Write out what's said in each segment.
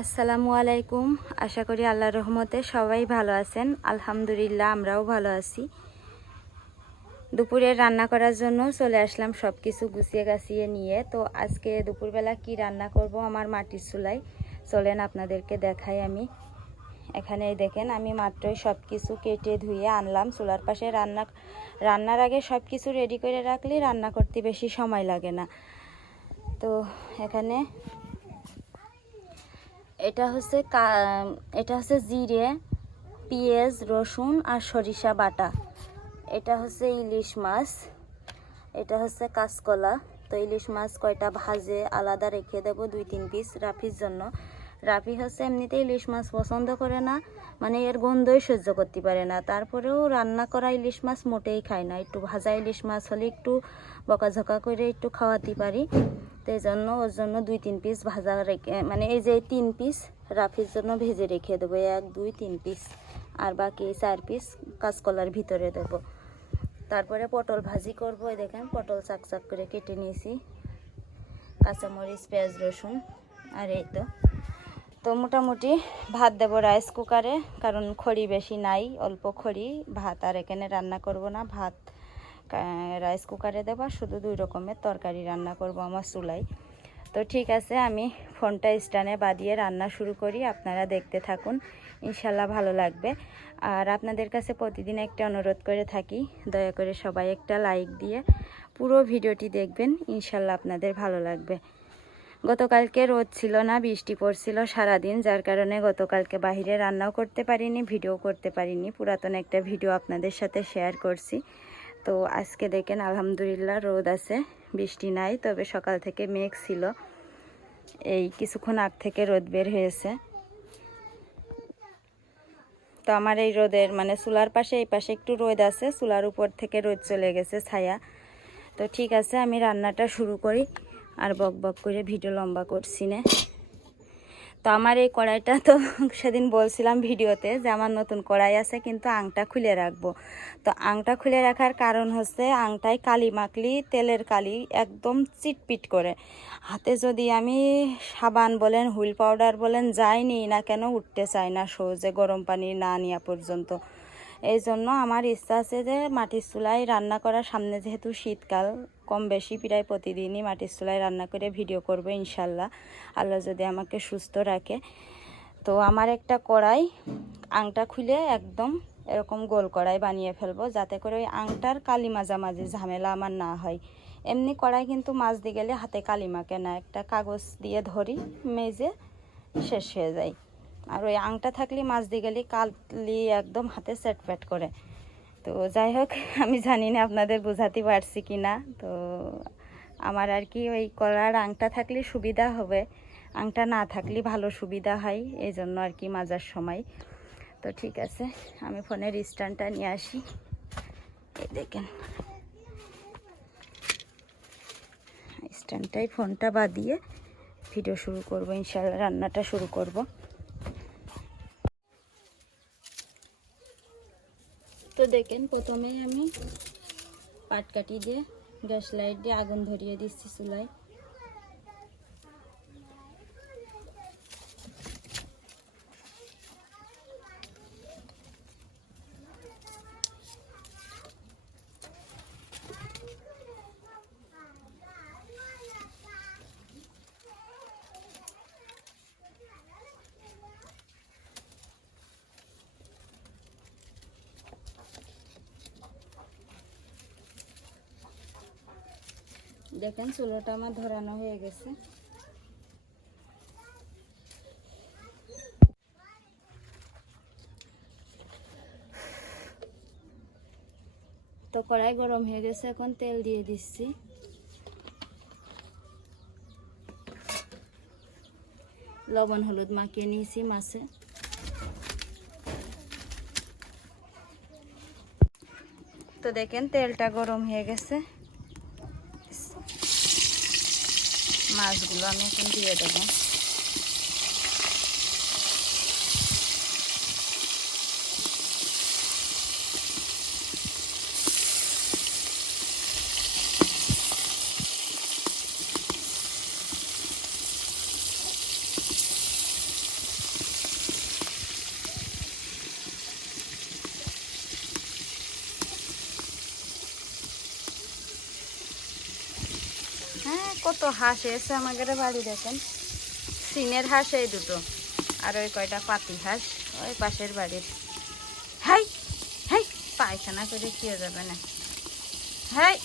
আসসালামু আলাইকুম। আশা করি আল্লাহর রহমতে সবাই ভালো আছেন। আলহামদুলিল্লাহ, আমরাও ভালো আছি। দুপুরে রান্না করার জন্য চলে আসলাম সব কিছু গুছিয়ে গাছিয়ে নিয়ে। তো আজকে দুপুরবেলা কি রান্না করব আমার মাটির চুলাই চলেন আপনাদেরকে দেখাই আমি। এখানে দেখেন, আমি মাত্রই সব কিছু কেটে ধুয়ে আনলাম। চুলার পাশে রান্না, রান্নার আগে সব কিছু রেডি করে রাখলে রান্না করতে বেশি সময় লাগে না। তো এখানে এটা হচ্ছে এটা হচ্ছে জিরে, পেঁয়াজ, রসুন আর সরিষা বাটা। এটা হচ্ছে ইলিশ মাছ, এটা হচ্ছে কাঁচকলা। তো ইলিশ মাছ কয়টা ভাজে, আলাদা রেখে দেব দুই তিন পিস রাফির জন্য। রাফি হচ্ছে এমনিতে ইলিশ মাছ পছন্দ করে না মানে এর গন্ধই সহ্য করতে পারে না। তারপরেও রান্না করা ইলিশ মাছ মোটেই খায় না। একটু ভাজা ইলিশ মাছ হলে একটু বকাঝকা করে একটু খাওয়াতে পারি। তো এই জন্য ওর জন্য দুই, তিন পিস ভাজা রেখে মানে এই যে তিন পিস রাফির জন্য ভেজে রেখে দেবো। এক, দুই, তিন পিস আর বাকি চার পিস কাঁচকলার ভিতরে দেবো। তারপরে পটল ভাজি করব। দেখেন, পটল চাক চাক করে কেটে নিয়েছি। কাঁচামরিচ, পেঁয়াজ, রসুন আর এই তো। তো মোটামুটি ভাত দেবো রাইস কুকারে কারণ খড়ি বেশি নাই, অল্প খড়ি। ভাত আর এখানে রান্না করব না, ভাত রাইস কুকারে দেবো শুধু দুই রকমের তরকারি রান্না করব আমার চুলাই তো ঠিক আছে, আমি ফোনটা স্ট্যান্ডে বাদিয়ে রান্না শুরু করি, আপনারা দেখতে থাকুন, ইনশাল্লাহ ভালো লাগবে। আর আপনাদের কাছে প্রতিদিন একটা অনুরোধ করে থাকি, দয়া করে সবাই একটা লাইক দিয়ে পুরো ভিডিওটি দেখবেন, ইনশাল্লাহ আপনাদের ভালো লাগবে। গতকালকে রোদ ছিল না, বৃষ্টি পড়ছিল সারাদিন, যার কারণে গতকালকে বাইরে রান্নাও করতে পারিনি, ভিডিও করতে পারিনি। পুরাতন একটা ভিডিও আপনাদের সাথে শেয়ার করছি। তো আজকে দেখেন আলহামদুলিল্লাহ রোদ আছে, বৃষ্টি নাই, তবে সকাল থেকে মেঘ ছিল। এই কিছুক্ষণ আগ থেকে রোদ বের হয়েছে। তো আমার এই রোদের মানে চুলার পাশে, এই পাশে একটু রোদ আছে, চুলার উপর থেকে রোদ চলে গেছে ছায়া। তো ঠিক আছে, আমি রান্নাটা শুরু করি, আর বক বক করে ভিডিও লম্বা করছি না। তো আমার এই কড়াইটা তো সেদিন বলছিলাম ভিডিওতে যে আমার নতুন কড়াই আছে, কিন্তু আংটা খুলে রাখব। তো আংটা খুলে রাখার কারণ হচ্ছে আংটায় কালি মাখলি, তেলের কালি একদম চিটপিট করে। হাতে যদি আমি সাবান বলেন, হুইল পাউডার বলেন, যাই নিই না কেন, উঠতে চাই না সহজে গরম পানি না নেওয়া পর্যন্ত। এই জন্য আমার ইচ্ছা আছে যে মাটির চুলায় রান্না করার সামনে যেহেতু শীতকাল, কম বেশি প্রায় প্রতিদিনই মাটির চুলায় রান্না করে ভিডিও করব ইনশাল্লাহ। আল্লাহ যদি আমাকে সুস্থ রাখে। তো আমার একটা কড়াই, আংটা খুলে একদম এরকম গোল কড়াই বানিয়ে ফেলব, যাতে করে ওই আংটার কালি মাঝামাঝি ঝামেলা আমার না হয়। এমনি কড়াই কিন্তু মাছ দিয়ে গেলে হাতে কালি মাখে না, একটা কাগজ দিয়ে ধরি, মেজে শেষ হয়ে যায়। আর ওই আংটা থাকলে মাছ দিয়ে গেলে কালি একদম হাতে সেটফেট করে। তো যাই হোক, আমি জানি না আপনাদের বোঝাতে পারছি কি না। তো আমার আর কি ওই কলার আংটা থাকলে সুবিধা হবে। আংটা না থাকলে ভালো সুবিধা হয় এই জন্য আর কি মাজার সময়। তো ঠিক আছে, আমি ফোনের স্ট্যান্ডটা নিয়ে আসি। এই দেখেন। স্ট্যান্ডটাই ফোনটা বাদিয়ে ভিডিও শুরু করব ইনশাল্লাহ রান্নাটা শুরু করব। তো দেখেন প্রথমেই আমি পাটকাঠি দিয়ে গ্যাস লাইট দিয়ে আগুন ধরিয়ে দিচ্ছি চুলায়। দেখেন, চুলোটা আমার ধরানো হয়ে গেছে। তো কড়াই গরম হয়ে গেছে, এখন তেল দিয়ে দিচ্ছি। লবণ, হলুদ মাখিয়ে নিয়েছি মাছে। তো দেখেন, তেলটা গরম হয়ে গেছে। মাছগুলো আমি এখন দিয়ে দেবো। কত হাঁস এসে আমাদের বাড়ি দেখেন। সিনের হাঁস এই দুটো, আর ওই কয়টা পাতি হাঁস, ওই পাশের বাড়ির। হাই হাই, পায়খানা করে কি যাবে না। হাই।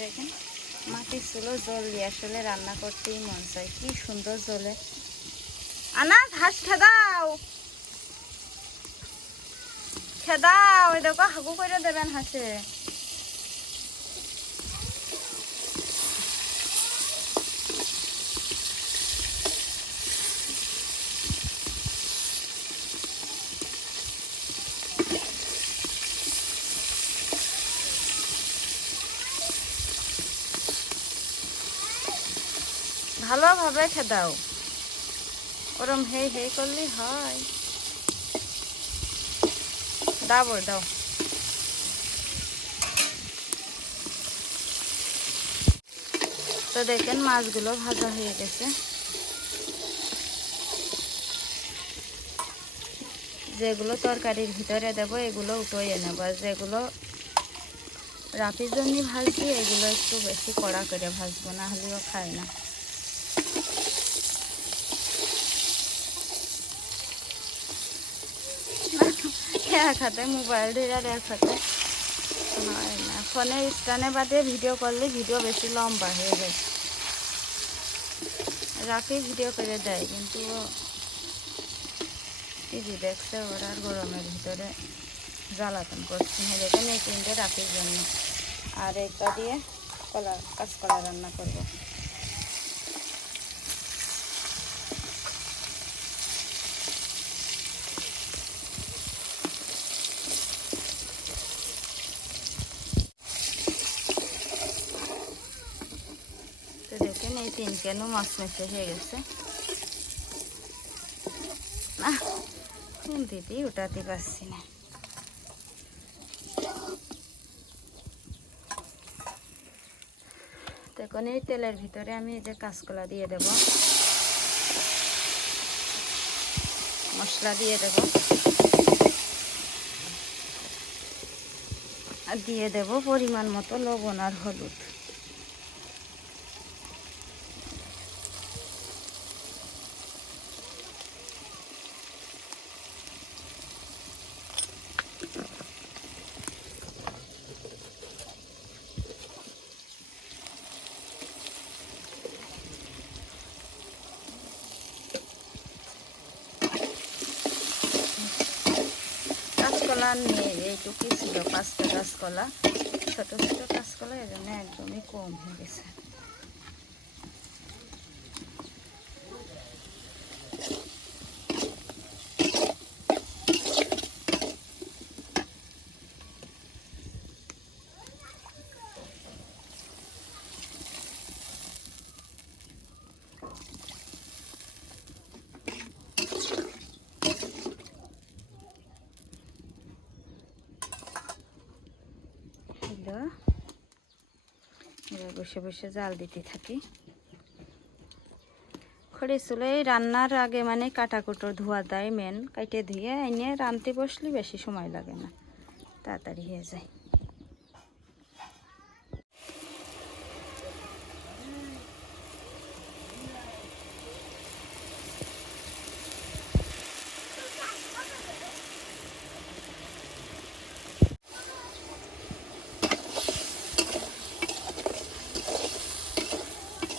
দেখেন মাটির চুলো জল দিয়ে আসলে রান্না করতেই মন চায়। কি সুন্দর জলে। আনাজ হাঁস খেদাও এই দেখো ভালোভাবে খেদাও। ওরম হেই হেই করলেই হয়। দাও দাও। তো দেখেন মাছগুলো ভাজা হয়ে গেছে। যেগুলো তরকারির ভিতরে দেবো, এগুলো উঠোয়ে নেব। যেগুলো রাতের জন্য ভাজছি, এগুলো একটু বেশি কড়া করে ভাজবো, না হলেও খায় না। এক হাতে মোবাইল ধরে আর এক হয় ফোনে স্ক্যানে বাদে ভিডিও করলে ভিডিও বেশি লম্বা হয়ে যায়। রাতে ভিডিও করে দেয়, কিন্তু টিভি দেখছে ওরা আর গরমের ভিতরে জ্বালাতন করছি। না দেখেন এই তিনটে রাতের জন্য। আর এটা দিয়ে কলা, কাঁচকলা রান্না করব তো দেখেন এই তিন কেন, মাছ মেশে হয়ে গেছে। না দিদি উঠাতে পারছি না। এখন এই তেলের ভিতরে আমি এই যে কাঁচকলা দিয়ে দেব। মশলা দিয়ে দেব। আর দিয়ে দেব পরিমাণ মতো লবণ আর হলুদ। কাঁচকলা নিয়ে এইটুকুই ছিল পাঁচটা কাঁচকলা ছোটো ছোটো কাঁচকলা এই একদমই কম হয়ে গেছে হলো এবার বসে বসে জাল দিতে থাকি। খড়ি চুলে রান্নার আগে মানে কাটা কুটো ধোয়া দেয় মেন কাইটে ধুয়ে এনে রানতে বসলে বেশি সময় লাগে না। তাড়াতাড়ি হয়ে যায়।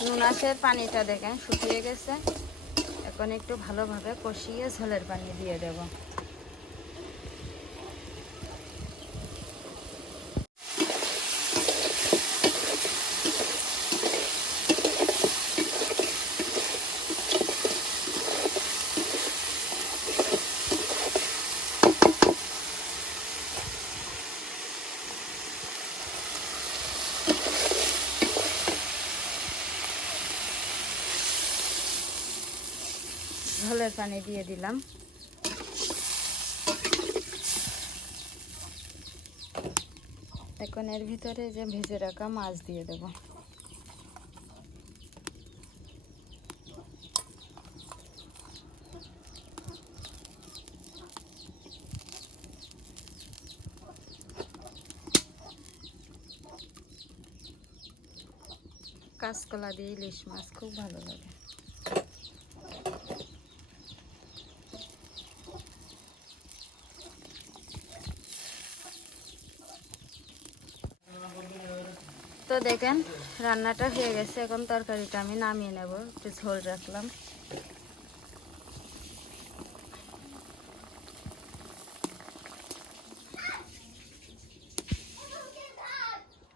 নুনাসের পানিটা দেখেন শুকিয়ে গেছে। এখন একটু ভালোভাবে কষিয়ে ঝোলের পানি দিয়ে দেব। কলের পানি দিয়ে দিলাম। এখন এর ভিতরে যে ভেজে রাখা মাছ দিয়ে দেব। কাঁচকলা দিয়ে ইলিশ মাছ খুব ভালো লাগে। দেখেন, রান্নাটা হয়ে গেছে। এখন তরকারিটা আমি নামিয়ে নেব। একটু ঝোল রাখলাম।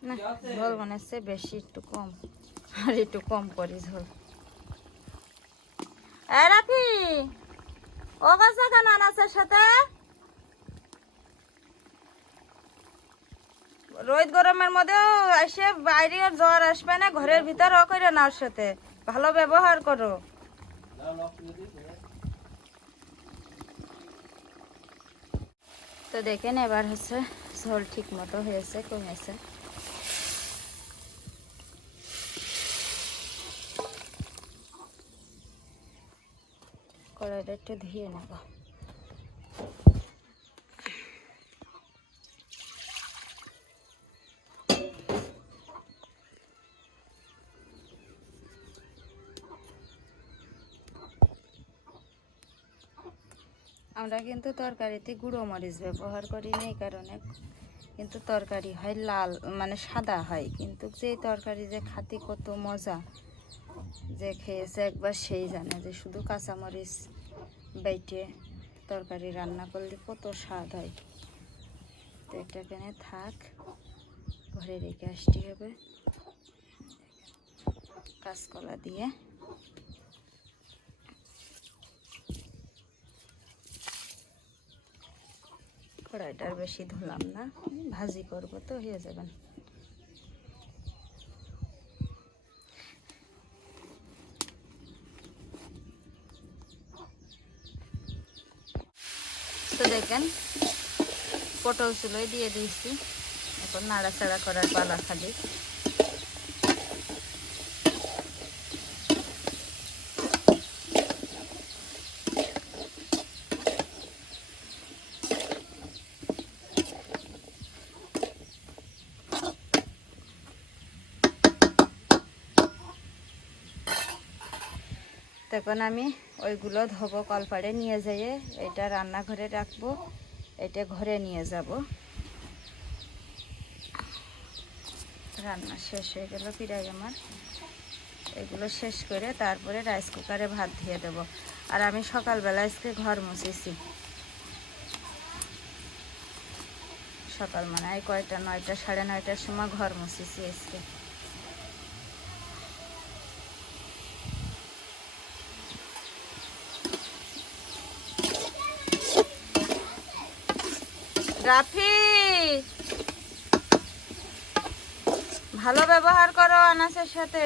না, ঝোল বানাচ্ছে বেশি, একটু কম। আর একটু কম করি ঝোল। রাখি ও গাছে কেন আনাসের সাথে? রোদ গরমের মধ্যেও এসে বাইরে আর জ্বর আসবে না, ঘরের ভিতর হ করে না ওর সাথে। ভালো ব্যবহার করো। তো দেখেন, এবার হচ্ছে ঝোল ঠিক মতো হয়েছে, কমেছে। কড়াইটা একটু ধুয়ে নেব। আমরা কিন্তু তরকারিতে গুঁড়ো মরিচ ব্যবহার করি না, এই কারণে কিন্তু তরকারি হয় লাল মানে সাদা হয়। কিন্তু যে তরকারি যে খাতি কত মজা, যে খেয়েছে একবার সেই জানে যে শুধু কাঁচামরিচ বেটে তরকারি রান্না করলে কত স্বাদ হয়। তো এটা এখানে থাক, ঘরে রেখে আসতে হবে। কাঁচকলা দিয়ে কড়াইটার বেশি ধুলাম না। ভাজি করব তো, হয়ে যাবেন তো দেখেন, পটল চুলোয় দিয়ে দিয়েছি। এখন নাড়াচাড়া করার পালা খালি। তখন আমি ওইগুলো ধোবো, কলপাড়ে নিয়ে যেয়ে এটা রান্নাঘরে রাখব, এটা ঘরে নিয়ে যাব। রান্না শেষ হয়ে গেল পিড়াই আমার। এগুলো শেষ করে তারপরে রাইস কুকারে ভাত দিয়ে দেবো। আর আমি সকালবেলা আজকে ঘর মুছেছি। সকাল মানে কয়টা, নয়টা, সাড়ে নয়টার সময় ঘর মুছেছি আজকে। রাফি। ভালো ব্যবহার করো আনাসের সাথে।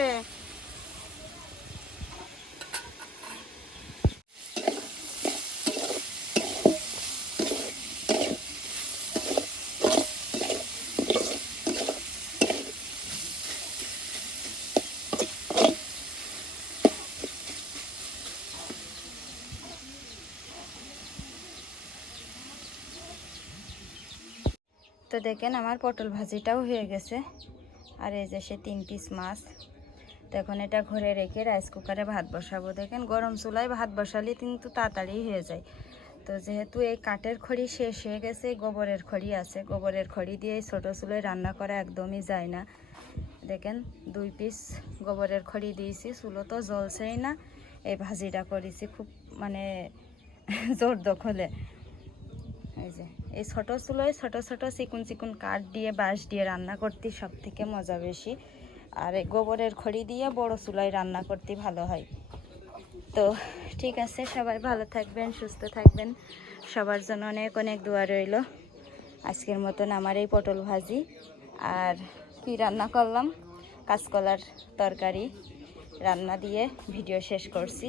দেখেন আমার পটল ভাজিটাও হয়ে গেছে। আর এই যে সে তিন পিস মাছ। তো এখন এটা ঘরে রেখে রাইস কুকারে ভাত বসাবো। দেখেন, গরম চুলায় ভাত বসালে কিন্তু তাড়াতাড়ি হয়ে যায়। তো যেহেতু এই কাঠের খড়ি শেষ হয়ে গেছে, গোবরের খড়ি আছে। গোবরের খড়ি দিয়ে ছোটো চুলোয় রান্না করা একদমই যায় না। দেখেন, দুই পিস গোবরের খড়ি দিয়েছি, চুলো তো জ্বলছেই না। এই ভাজিটা করেছি খুব মানে জোর দখলে। এই যে। এই ছোটো চুলোয় ছোটো ছোটো চিকুন চিকুন কাঠ দিয়ে বাঁশ দিয়ে রান্না করতে সব থেকে মজা বেশি। আর গোবরের খড়ি দিয়ে বড় চুলায় রান্না করতে ভালো হয়। তো ঠিক আছে, সবাই ভালো থাকবেন, সুস্থ থাকবেন। সবার জন্য অনেক অনেক দোয়া রইল। আজকের মতন আমার এই পটল ভাজি। আর কি রান্না করলাম? কাঁচকলার তরকারি রান্না দিয়ে ভিডিও শেষ করছি।